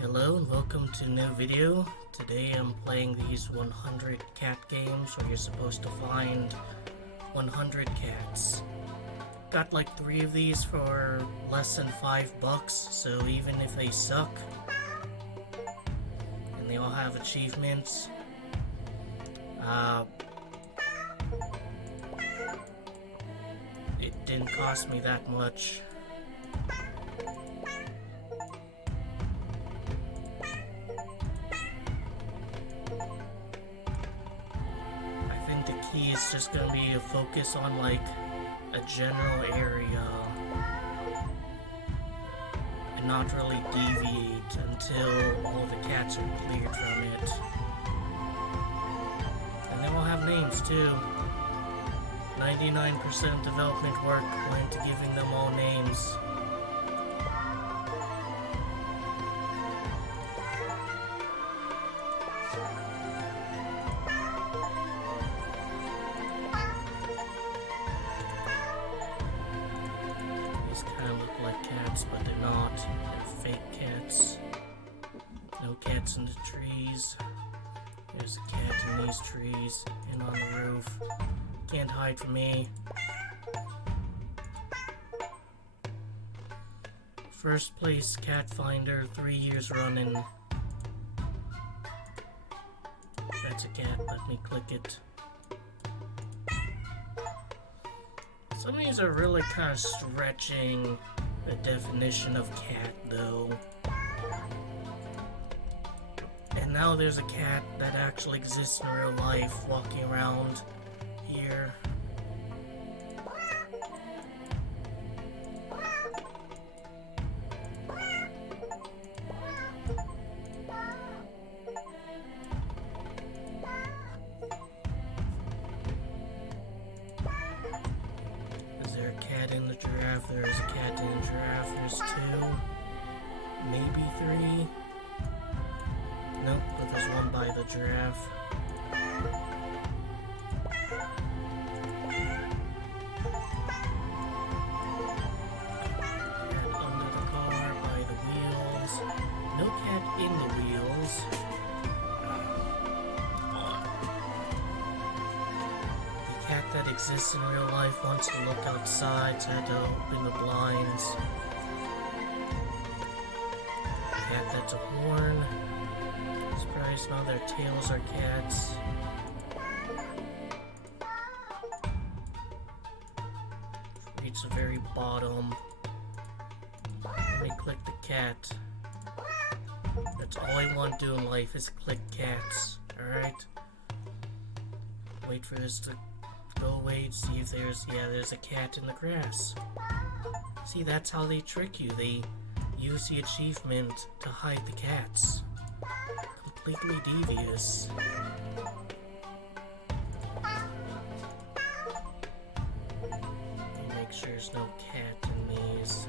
Hello and welcome to a new video. Today I'm playing these 100 cat games where you're supposed to find 100 cats. Got like 3 of these for less than $5, so even if they suck, and they all have achievements, it didn't cost me that much. The key is just gonna be to focus on like a general area and not really deviate until all the cats are cleared from it. And they all have names too. 99% development work went into giving them all names. But they're not. They're fake cats. No cats in the trees. There's a cat in these trees and on the roof. Can't hide from me. First place cat finder, 3 years running. That's a cat. Let me click it. Some of these are really kind of stretching the definition of cat, though. And now there's a cat that actually exists in real life walking around here. Is there a cat in the giraffe? There is a cat in the giraffe. There's 2. Maybe 3. Nope, but there's one by the giraffe. Cat under the car, by the wheels. No cat in the wheels. Cat that exists in real life wants to look outside, so I had to open the blinds. Cat that's a horn. Surprised now their tails are cats. Reach the very bottom. Let me click the cat. That's all I want to do in life is click cats. Alright? Wait for this to go away to see if there's a cat in the grass. See, that's how they trick you. They use the achievement to hide the cats. Completely devious. Make sure there's no cat in these.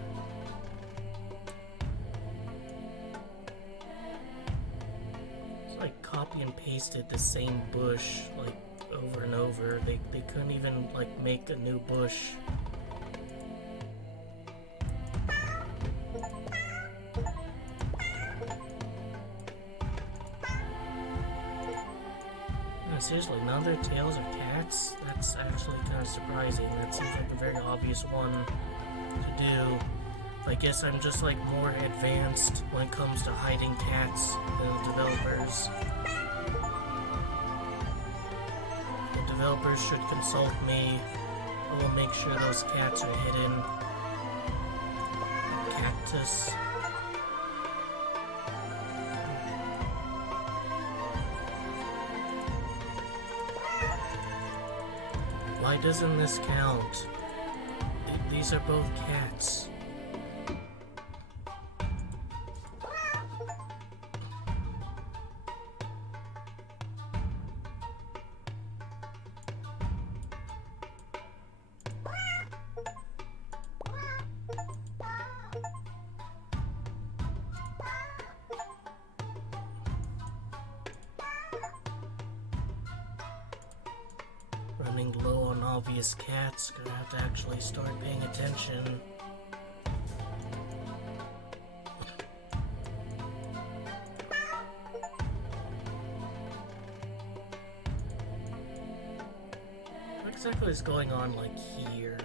It's like copy and pasted the same bush, like over and over. They couldn't even like make a new bush. No, seriously, none of their tails are cats? That's actually kind of surprising. That seems like a very obvious one to do. I guess I'm just like more advanced when it comes to hiding cats than the developers. Developers should consult me. I will make sure those cats are hidden. Cactus. Why doesn't this count? These are both cats. Running low on obvious cats, gonna have to actually start paying attention. exactly is going on, like, here?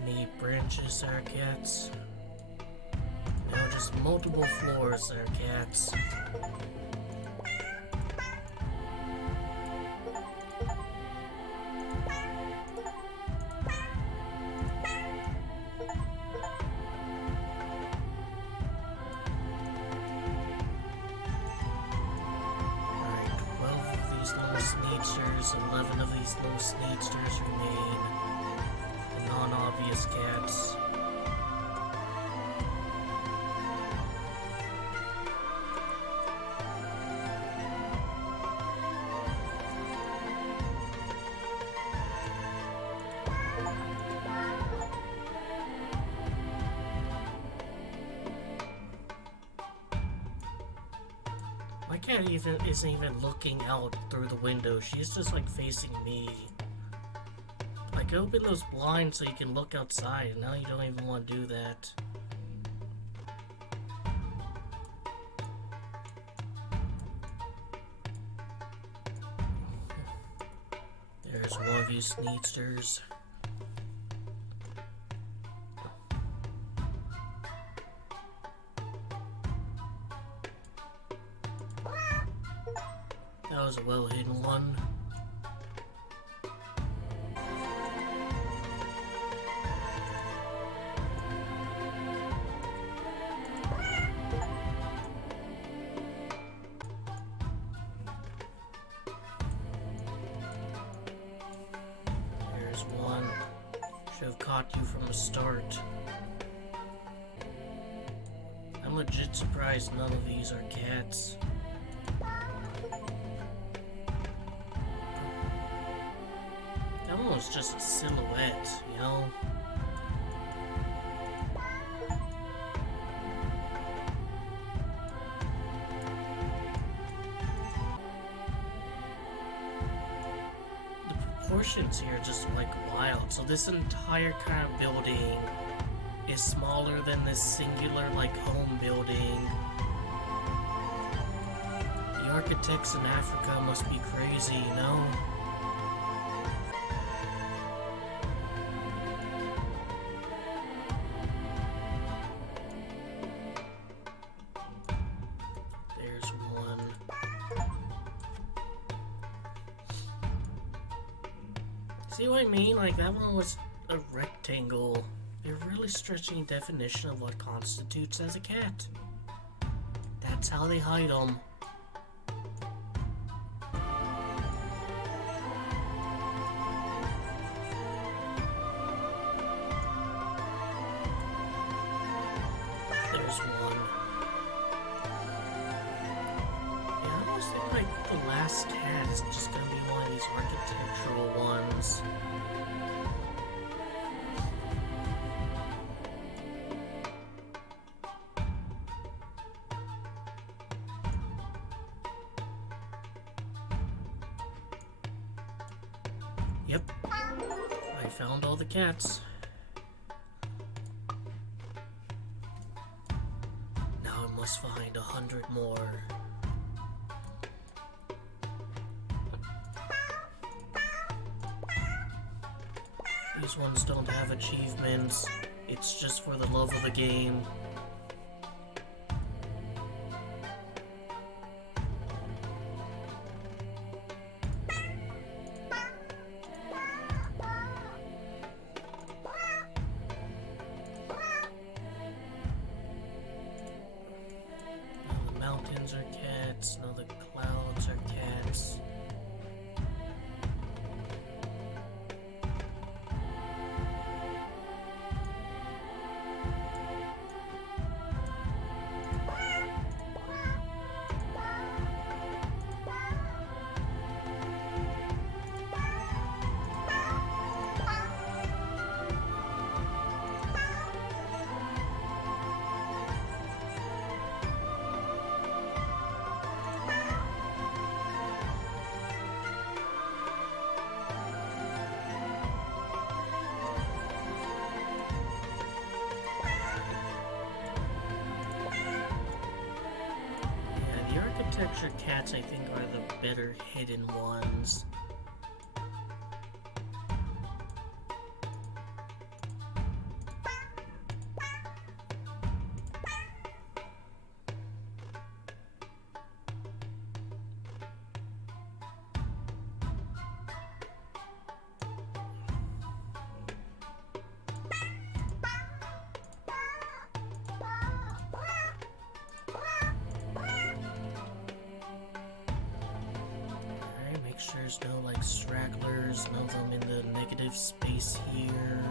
Any branches there, cats? No, just multiple floors there, cats. Alright, 12 of these little sneedsters, 11 of these little sneedsters remain. The non-obvious cats. My cat isn't even looking out through the window. She's just like facing me. Like, open those blinds so you can look outside, and now you don't even want to do that. There's one of you sneedsters. That was a well-hidden one. There's one. Should have caught you from the start. I'm legit surprised none of these are cats. That one was just a silhouette, you know? The proportions here are just like wild. So this entire kind of building is smaller than this singular like home building. The architects in Africa must be crazy, you know? There's one. See what I mean? Like, that one was a rectangle. They're really stretching definition of what constitutes as a cat. That's how they hide them. There's one. Yeah, I almost think like the last cat is just gonna be one of these architectural ones. Yep, I found all the cats. Now I must find 100 more. These ones don't have achievements. It's just for the love of the game. Now the mountains are cats. Now the clouds are cats. texture cats, I think, are the better hidden ones. Make sure there's no like stragglers, none of them in the negative space here.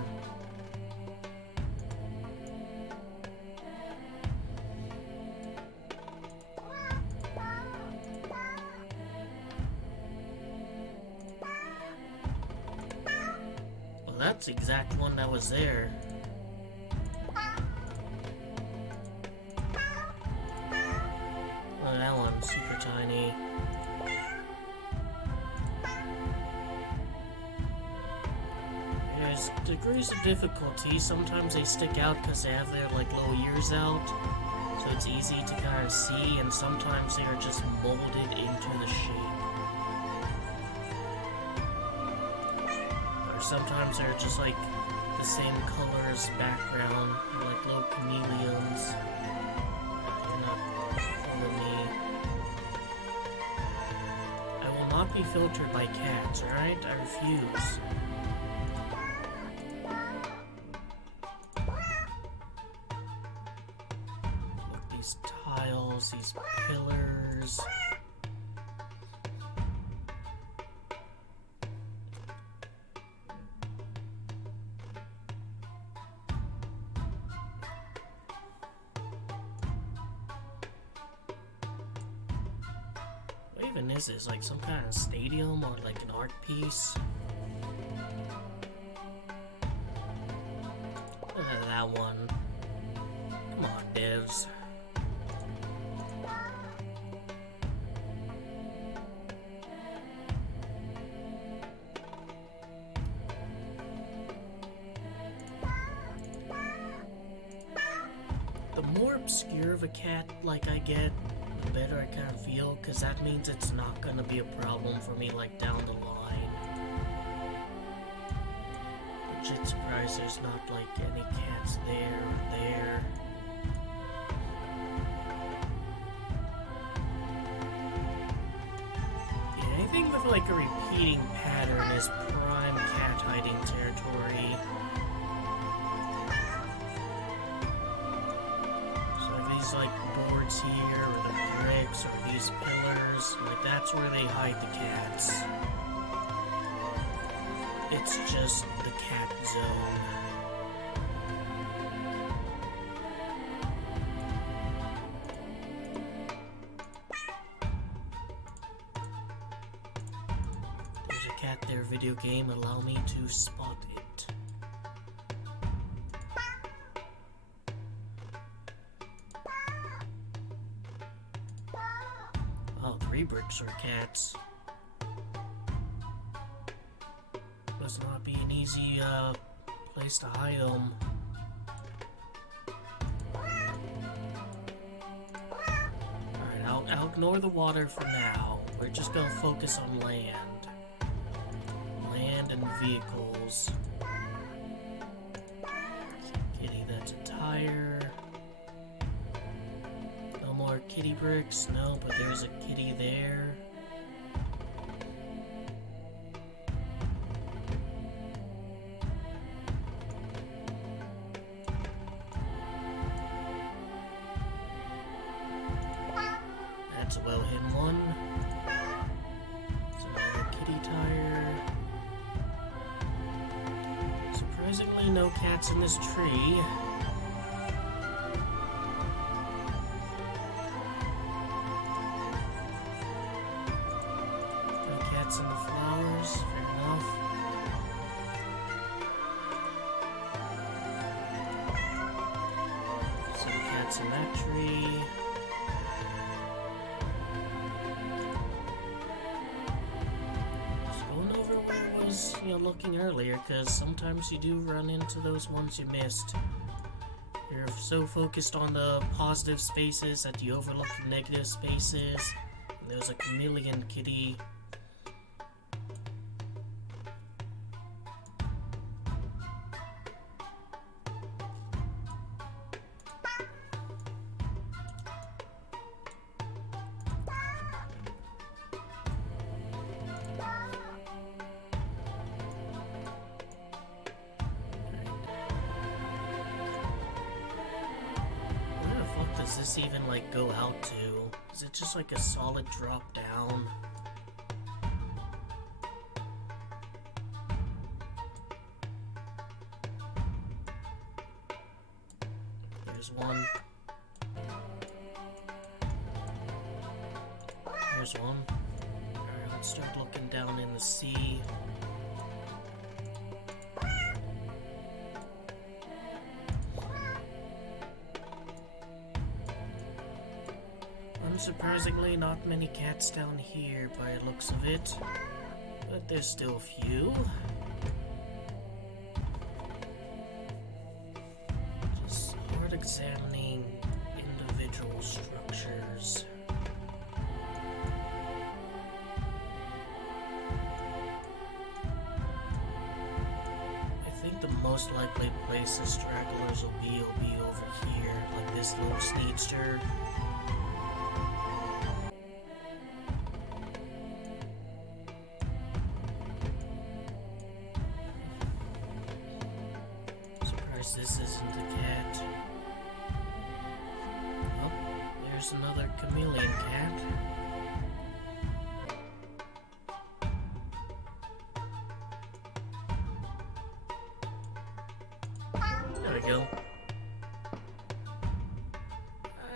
Well, that's the exact one that was there. Oh, that one's super tiny. There's degrees of difficulty. Sometimes they stick out because they have their like little ears out, so it's easy to kind of see, and sometimes they are just molded into the shape. Or sometimes they're just like the same color as background, like little chameleons. You're not fooling me. I will not be filtered by cats, alright? I refuse. These pillars. What even is this? Like some kind of stadium or like an art piece? Look at that one. Come on, devs. The more obscure of a cat like I get, the better I kind of feel, because that means it's not going to be a problem for me like down the line. Legit surprised there's not like any cats there or there. Yeah, anything with like a repeating pattern is prime cat hiding territory. Like boards here, or the bricks, or these pillars, like that's where they hide the cats. It's just the cat zone. There's a cat there, video game, allow me to spot it. Oh, 3 bricks are cats. Must not be an easy place to hide them. Alright, I'll ignore the water for now. We're just gonna focus on land. Land and vehicles. Kitty, that's a tire. More kitty bricks? No, but there's a kitty there. That's a well-hidden one. There's another kitty tire. Surprisingly, no cats in this tree. In the flowers, fair enough. Some cats in that tree. Just going over where I was, looking earlier, because sometimes you do run into those ones you missed. You're so focused on the positive spaces that you overlook the negative spaces. There's a chameleon kitty. Where the fuck does this even like go out to? Is it just like a solid drop down? There's one. There's one. Alright, let's start looking down in the sea. Unsurprisingly, not many cats down here by the looks of it, but there's still a few. Just hard examining individual structures. I think the most likely places stragglers will be over here, like this little sneedster. This isn't a cat. Oh, there's another chameleon cat. There we go.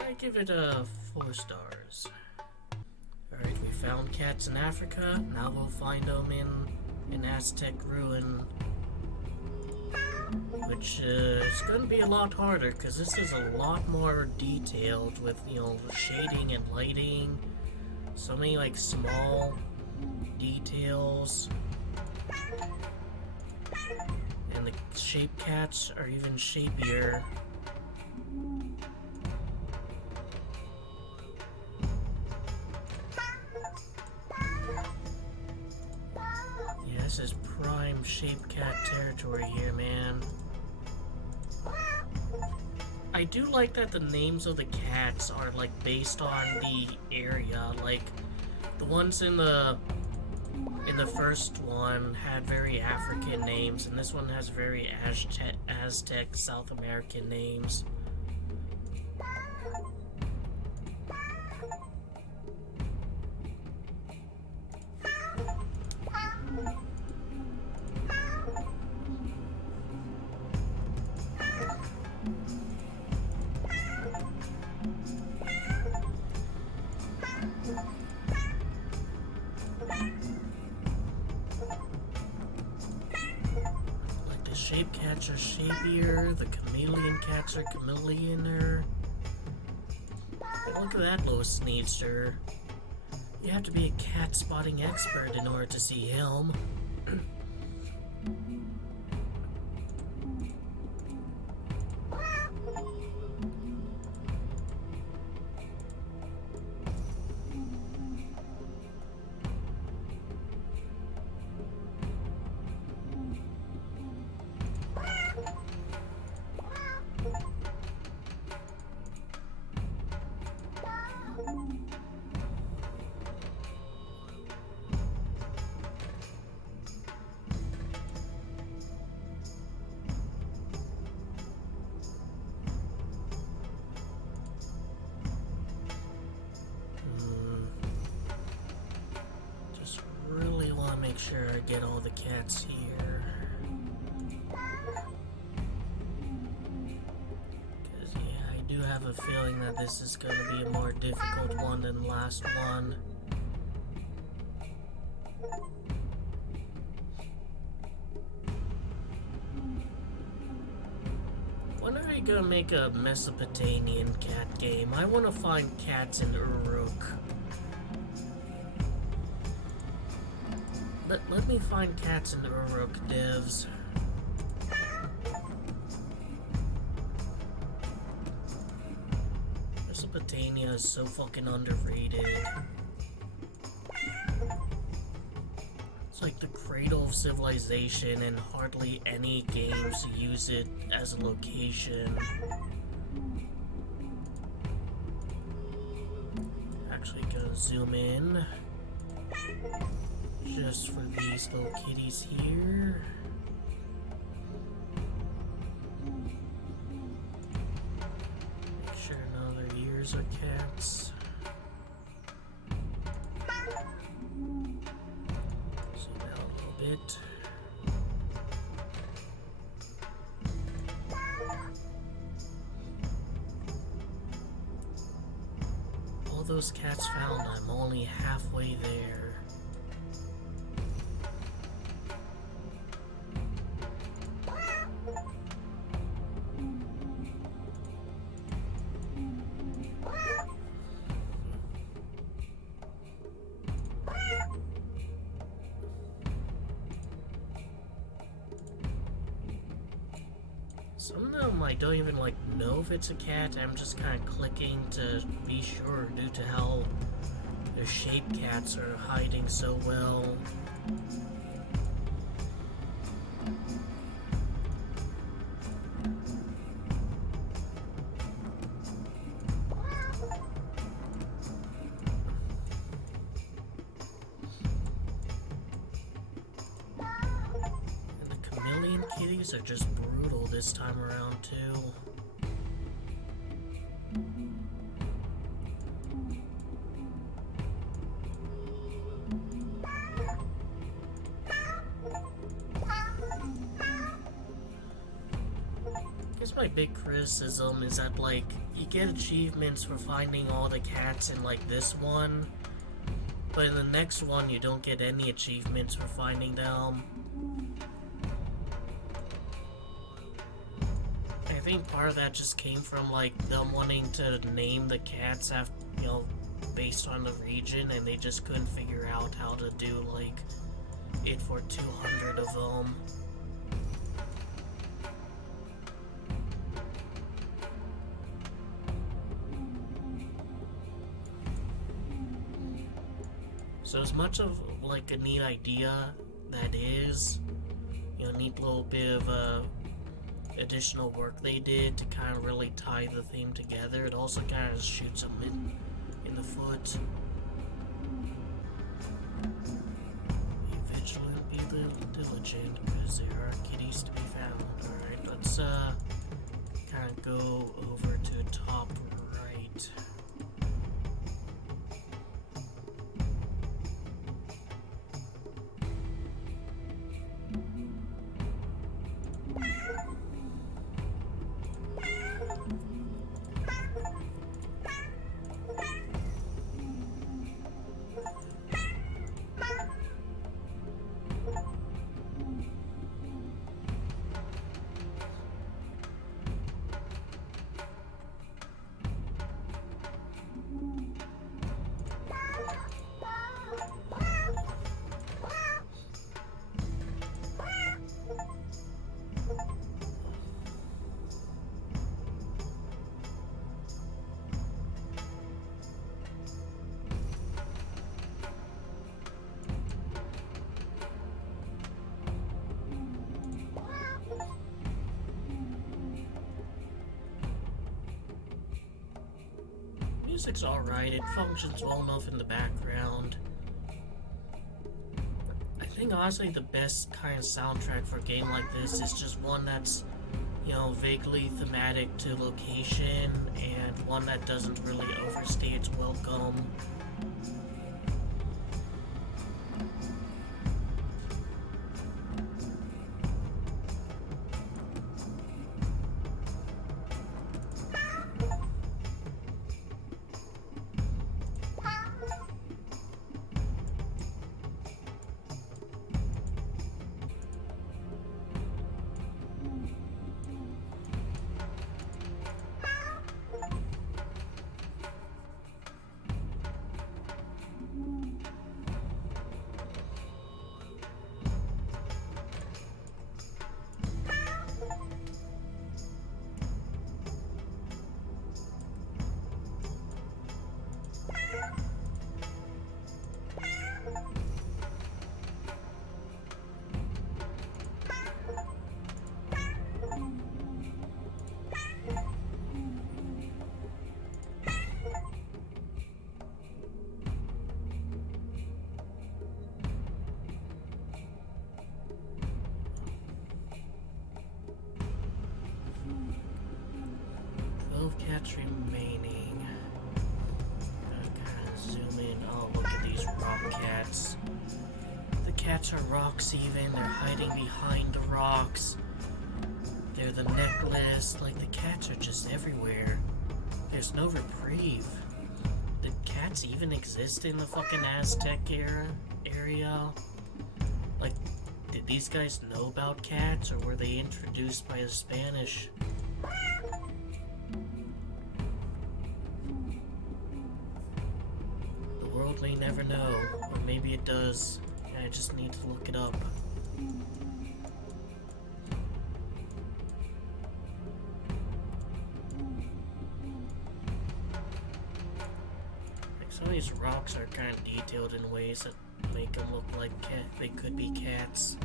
I give it a 4 stars. Alright, we found cats in Africa. Now we'll find them in an Aztec ruin. Which is going to be a lot harder because this is a lot more detailed with, you know, shading and lighting. So many like small details. And the shape cats are even shapier. Yeah, this is prime shape cat territory here, man. I do like that the names of the cats are like based on the area. Like the ones in the first one had very African names, and this one has very Aztec South American names. Shape cats are shapier, the chameleon cats are chameleoner. Look at that little sneedster. You have to be a cat spotting expert in order to see him. Make sure I get all the cats here. Because, yeah, I do have a feeling that this is going to be a more difficult one than the last one. When are we going to make a Mesopotamian cat game? I want to find cats in Uruk. Let me find cats in the Uruk, devs. Mesopotamia is so fucking underrated. It's like the cradle of civilization, and hardly any games use it as a location. Actually, gonna zoom in just for these little kitties here. Make sure none of their ears are cats. Zoom out a little bit. All those cats found, I'm only halfway there. Some of them I don't even know if it's a cat. I'm just kind of clicking to be sure due to how their shape cats are hiding so well. And the chameleon kitties are just brutal this time around too. I guess my big criticism is that you get achievements for finding all the cats in this one, but in the next one you don't get any achievements for finding them. I think part of that just came from them wanting to name the cats after, based on the region, and they just couldn't figure out how to do it for 200 of them. So as much of a neat idea that is, neat little bit of additional work they did to kind of really tie the theme together, it also kind of shoots them in the foot. Be vigilant, be diligent, because there are kitties to be found. Alright, let's kind of go over to top right. Music's alright, it functions well enough in the background. I think honestly the best kind of soundtrack for a game like this is just one that's, vaguely thematic to location, and one that doesn't really overstay its welcome. cats remaining. Gotta kind of zoom in. Oh, look at these rock cats. The cats are rocks even. They're hiding behind the rocks. They're the necklace. Like, the cats are just everywhere. There's no reprieve. Did cats even exist in the fucking Aztec area? Like, did these guys know about cats, or were they introduced by the Spanish? The world may never know, or maybe it does. I just need to look it up. Like, some of these rocks are kind of detailed in ways that make them look like they could be cats.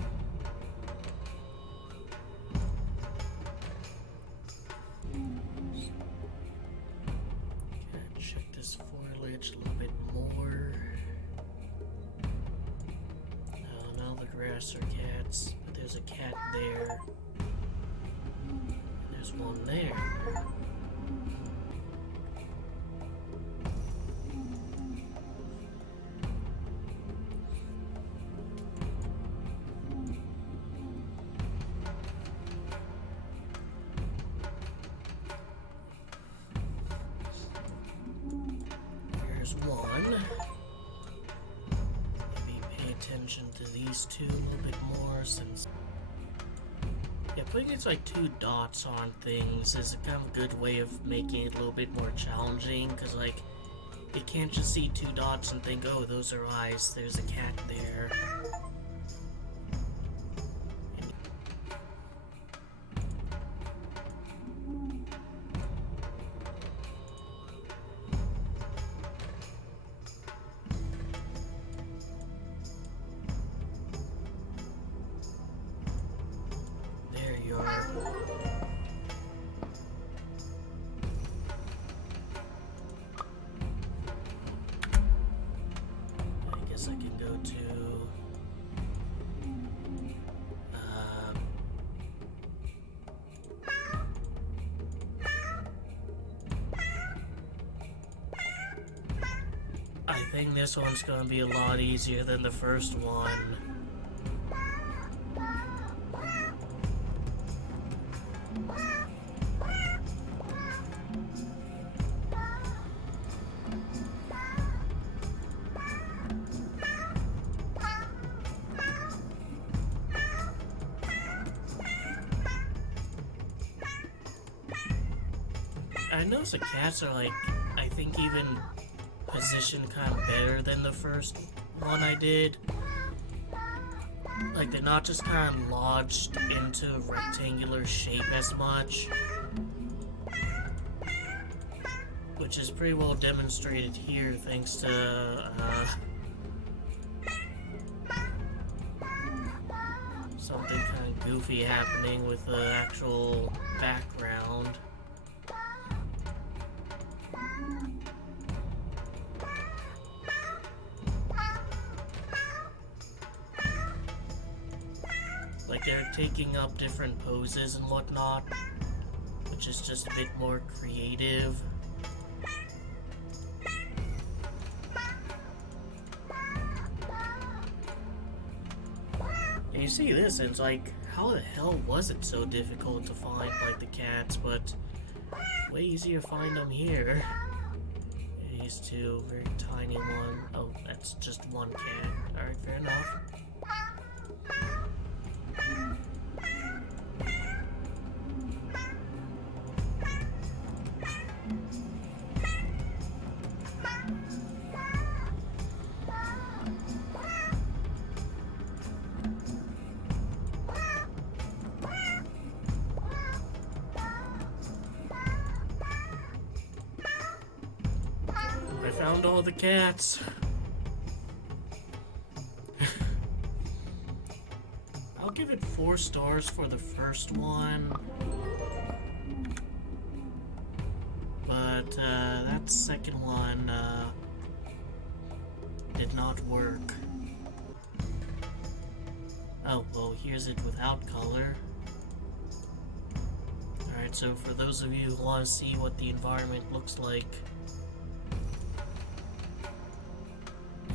Gotta check this foliage a little bit more. Now the grass are cats, but there's a cat there. And there's one there. One. Maybe pay attention to these two a little bit more since... Yeah, putting it's like 2 dots on things is a kind of good way of making it a little bit more challenging, because like, you can't just see 2 dots and think, oh, those are eyes, there's a cat there. I can go to I think this one's gonna be a lot easier than the first one. I noticed the cats are like, I think even positioned kind of better than the first one I did. Like, they're not just kind of lodged into a rectangular shape as much, which is pretty well demonstrated here thanks to something kind of goofy happening with the actual background. Like, they're taking up different poses and whatnot, which is just a bit more creative. And you see this, and it's like, how the hell was it so difficult to find, like, the cats, but way easier to find them here. These two, very tiny one. Oh, that's just one cat. Alright, fair enough. I found all the cats. I'll give it 4 stars for the first one. But that second one did not work. Oh, well, here's it without color. Alright, Alright, so for those of you who want to see what the environment looks like,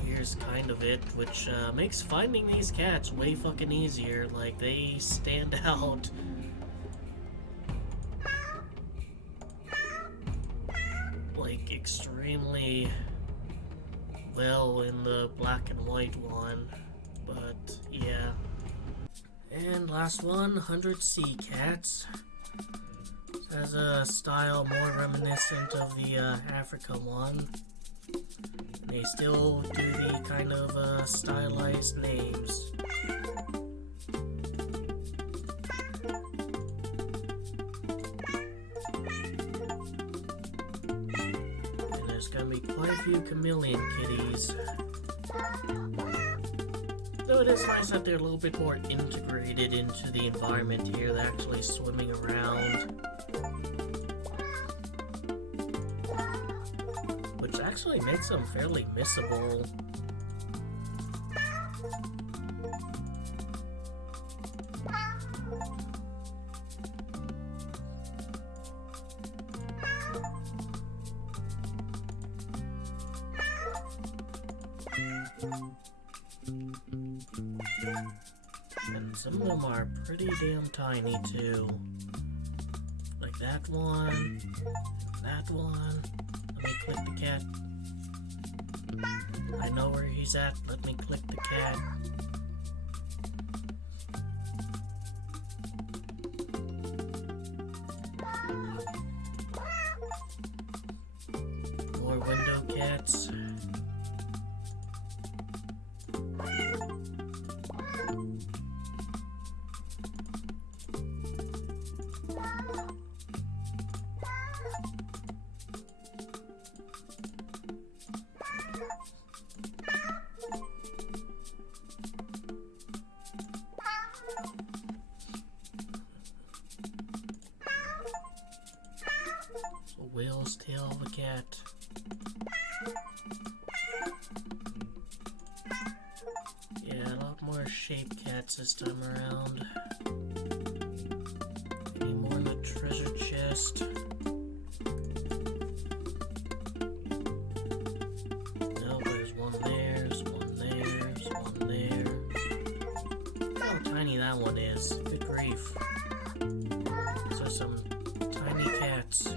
here's kind of it, which makes finding these cats way fucking easier. Like, they stand out like extremely well in the black and white one, but yeah. And last one, 100 sea cats. It has a style more reminiscent of the Africa one. They still do the kind of stylized names. And there's gonna be quite a few chameleon kitties. Though it is nice that they're a little bit more integrated into the environment here. They're actually swimming around. Which actually makes them fairly missable. And some of them are pretty damn tiny too. Like that one, that one. Let me click the cat. I know where he's at. Let me click the cat. More window cats. Whale's tail of a cat. Yeah, a lot more shape cats this time around. Any more in the treasure chest? No, there's one there, there's one there, there's one there. Look how tiny that one is. Good grief. So some tiny cats.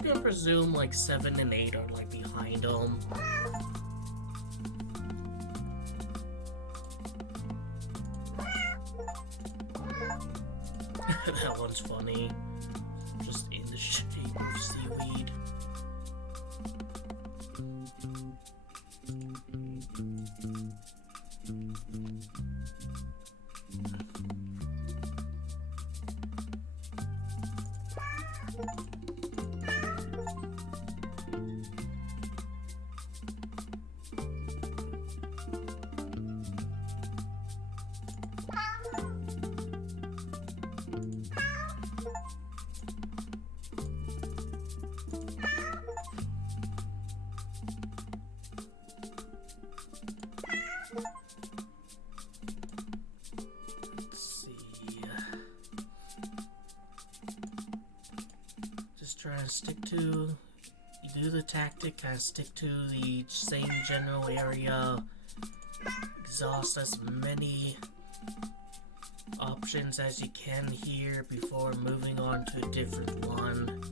I'm gonna presume like 7 and 8 are like behind them. That one's funny. Just in the shape of seaweed. Try to stick to, you do the tactic, kind of stick to the same general area, exhaust as many options as you can here before moving on to a different one,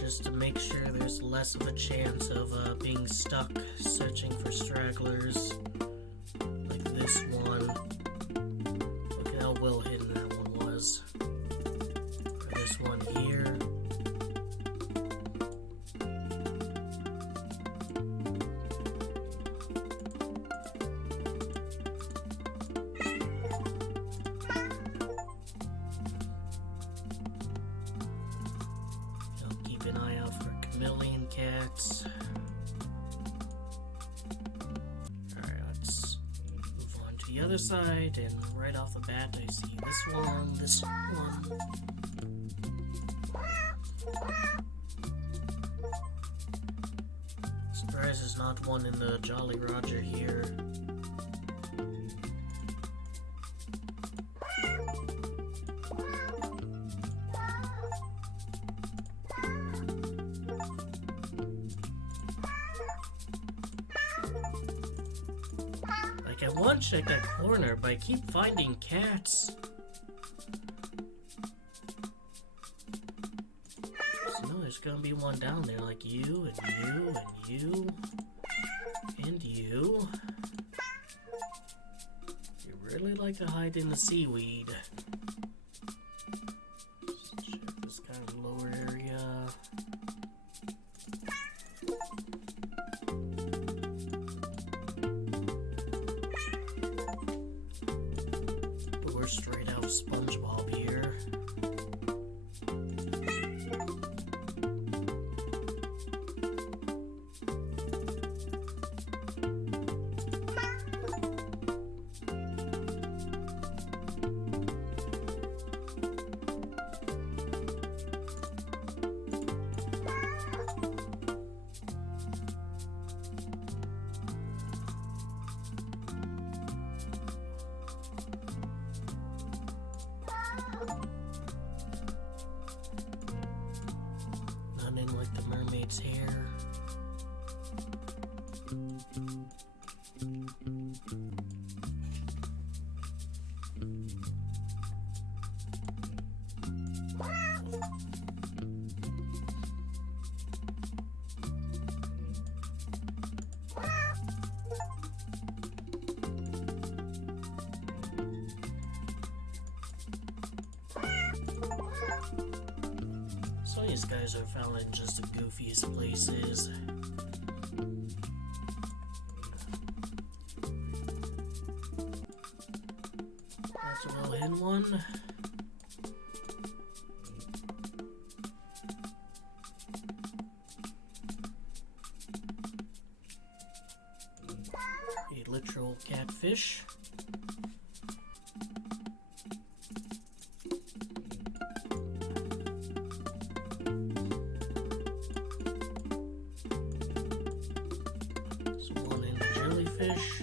just to make sure there's less of a chance of being stuck searching for stragglers, like this one. Look at how well hidden that one was. This one here. I'll keep an eye out for chameleon cats. Alright, let's move on to the other side, and right off the bat I see this one, this one. Surprised there's not one in the Jolly Roger here. Like, I want to check that corner, but I keep finding cats. So no, there's gonna be one down there, like you, and you, and you, and you. You really like to hide in the seaweed. Let's check this kind of lower area. We're straight out of SpongeBob here. None in like the mermaid's hair. Some of these guys are found in just the goofiest places. That's a well-hidden one. A literal catfish. One in the jellyfish.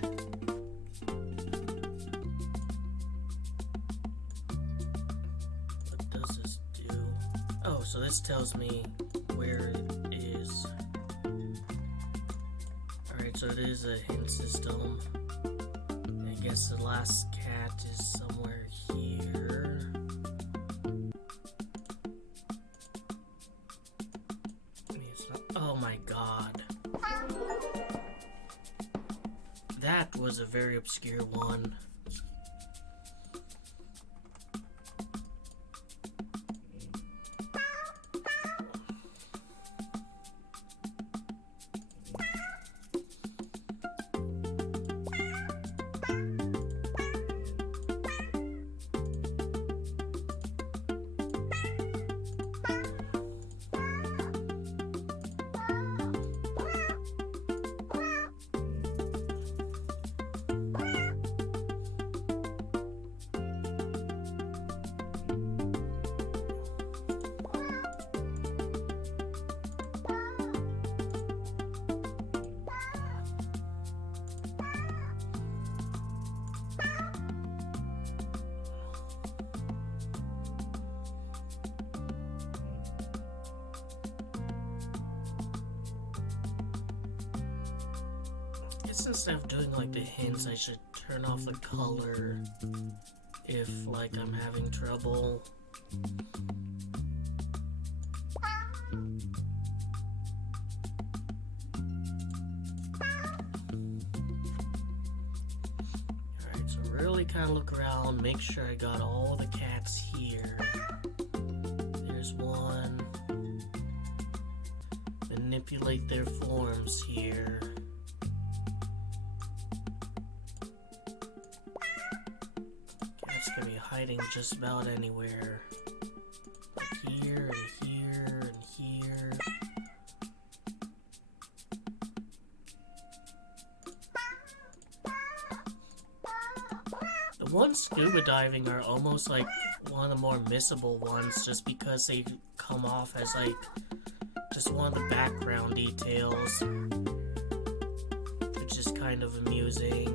What does this do? Oh, so this tells me where it is. Alright, so it is a hint system. I guess the last cat is somewhere here. It's not, oh my god. That was a very obscure one. Instead of doing like the hints, I should turn off the color if like I'm having trouble. Alright, so really kind of look around, make sure I got all the cats here. There's one. Manipulate their forms here. Gonna be hiding just about anywhere. Like here and here and here. The ones scuba diving are almost like one of the more missable ones just because they come off as like just one of the background details. kind of amusing.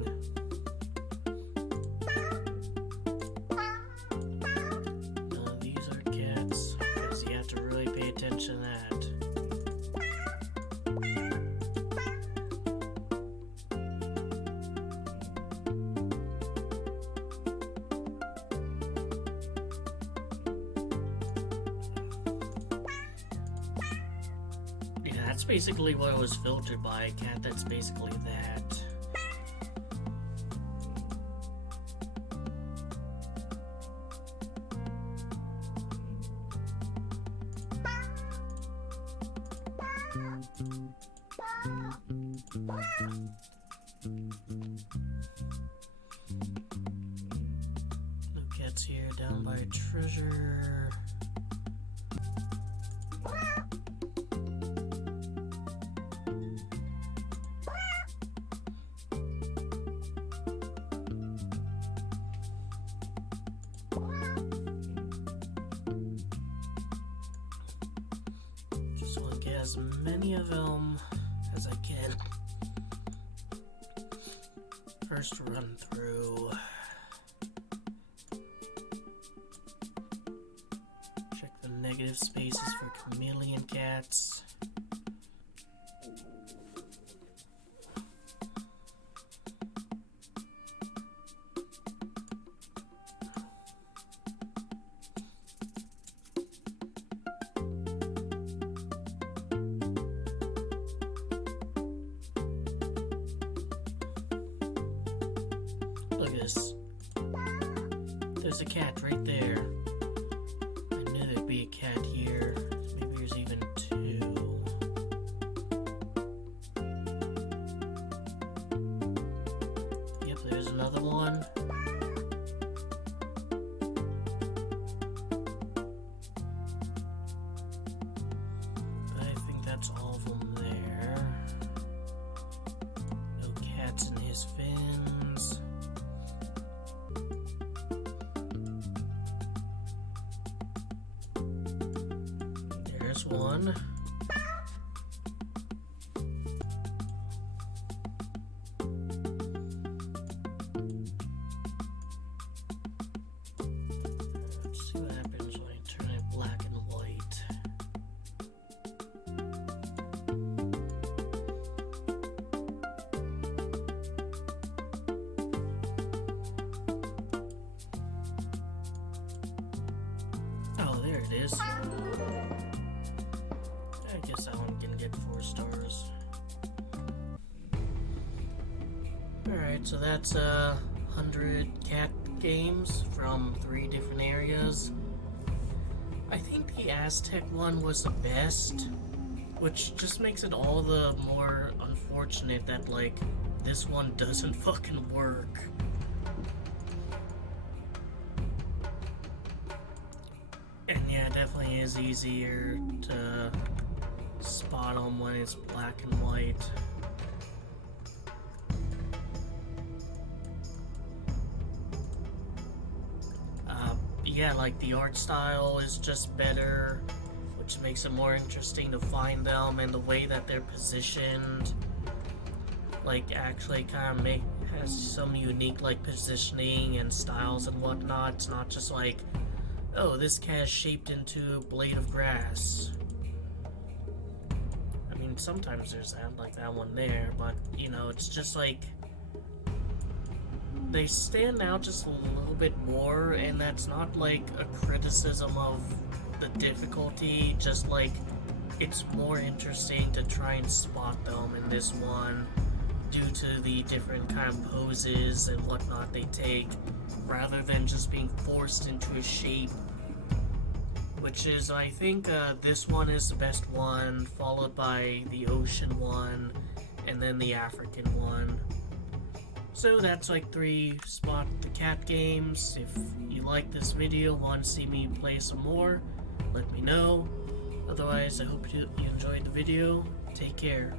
These are cats, because you have to really pay attention to that. That's basically what it was filtered by, a cat that's basically that. No cats here, down by a treasure. Just want to get as many of them as I can. First run through. Check the negative spaces for chameleon cats. Look at this. There's a cat right there. I knew there'd be a cat here. Maybe there's even two. Yep, there's another one. But I think that's all of them there. No cats in his fins. There's one. Let's see what happens when I turn it black and white. Oh, there it is. I guess that one can get 4 stars. Alright, so that's 100 cat games from 3 different areas. I think the Aztec one was the best, which just makes it all the more unfortunate that, like, this one doesn't fucking work. And yeah, it definitely is easier to spot them when it's black and white. Yeah, like the art style is just better, which makes it more interesting to find them, and the way that they're positioned, like, actually kind of has some unique, like, positioning and styles and whatnot. It's not just like, oh, this cat is shaped into a blade of grass. I mean, sometimes there's that, like that one there, but, you know, it's just like, they stand out just a little bit more, and that's not like a criticism of the difficulty, just like, it's more interesting to try and spot them in this one due to the different kind of poses and whatnot they take, rather than just being forced into a shape, which is, I think, this one is the best one, followed by the ocean one, and then the African one. So that's like 3 spot the cat games. If you like this video, want to see me play some more, let me know. Otherwise, I hope you enjoyed the video. Take care.